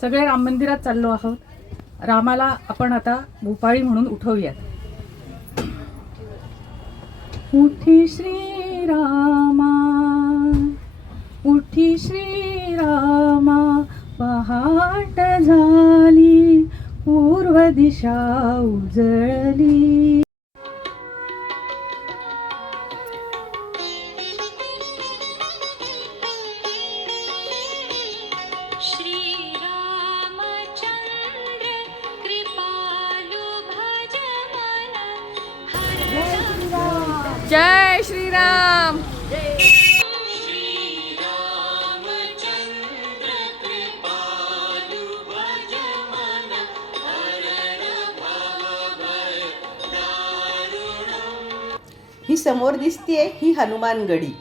सगळे राम मंदिरात चाललो आहोत. रामाला आपण आता भूपाळी म्हणून उठवूयात. उठी श्रीरामा, उठी श्रीरामा, पहाट झाली, पूर्व दिशा उजळली. जय श्रीराम. ही समोर दिसतीये ही हनुमान गडी.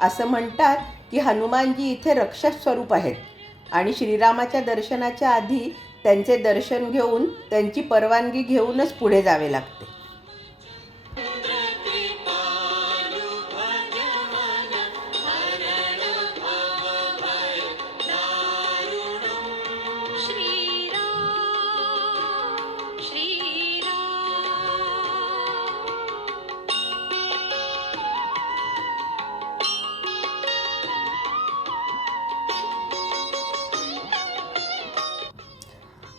असं म्हणतात की हनुमानजी इथे रक्षक स्वरूप आहेत आणि श्रीरामाच्या दर्शनाच्या आधी त्यांचे दर्शन घेऊन त्यांची परवानगी घेऊनच पुढे जावे लागते.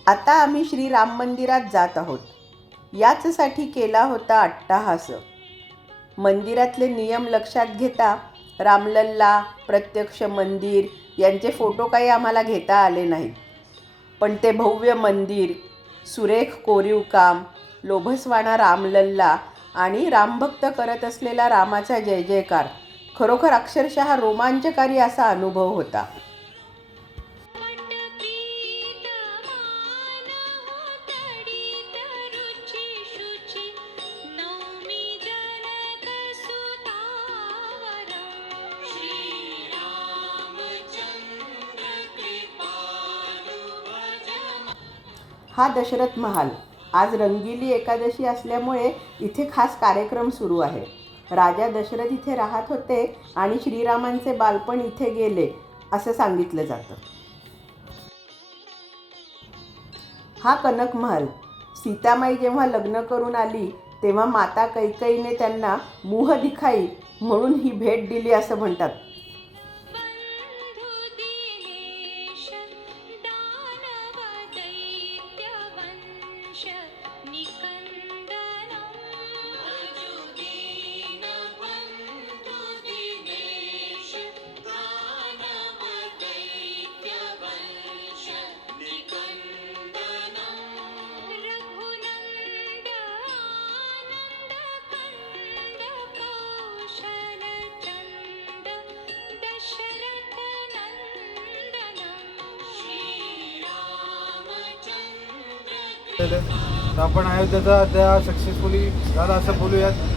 आता आम्ही श्रीराम मंदिरात जात आहोत. याचसाठी केला होता अट्टाहास. मंदिरातले नियम लक्षात घेता रामलल्ला, प्रत्यक्ष मंदिर यांचे फोटो काही आम्हाला घेता आले नाहीत. पण ते भव्य मंदिर, सुरेख कोरीव काम, लोभसवाणा रामलल्ला आणि रामभक्त करत असलेला रामाचा जय जयकार, खरोखर अक्षरशः रोमांचकारी असा अनुभव होता. हा दशरथ महाल. आज रंगिली एकादशी असल्यामुळे इथे खास कार्यक्रम सुरू आहे. राजा दशरथ इथे राहत होते आणि श्रीरामांचे बालपण इथे गेले असं सांगितलं जातं. हा कनक महल. सीतामाई जेव्हा लग्न करून आली तेव्हा माता कैकेयीने त्यांना मुह दिखाई म्हणून ही भेट दिली असं म्हणतात. तर आपण अयोध्येचा त्या सक्सेसफुली झाला असं बोलूयात.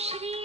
श्री